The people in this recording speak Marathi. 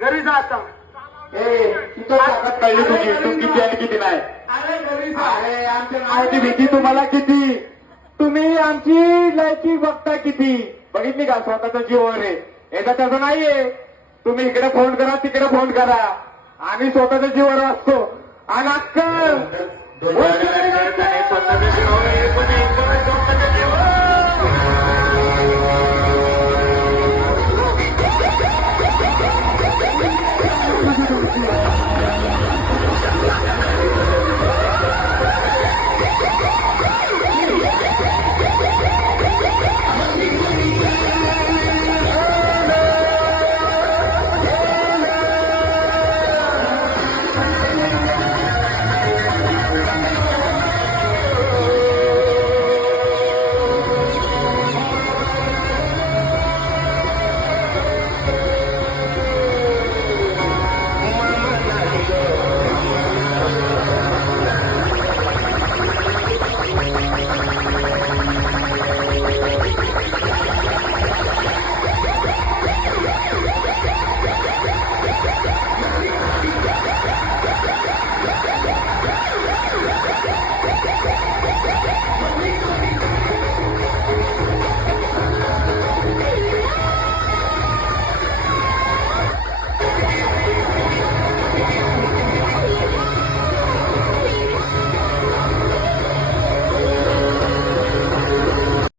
घरी जा आता. तिथं ताकद कळली तुझी, तू किती आणि किती नाही. अरे घरी जा. अरे आमच्या नावाची भीती तुम्हाला किती, तुम्ही आमची लायकी बघता किती. बघितली का स्वतःचा जीवावर आहे. याचा तसं नाहीये, तुम्ही इकडे फोन करा तिकडे फोन करा, आम्ही स्वतःच्या जीवावर असतो. आणि अक्कल स्वतःच्या जीवावर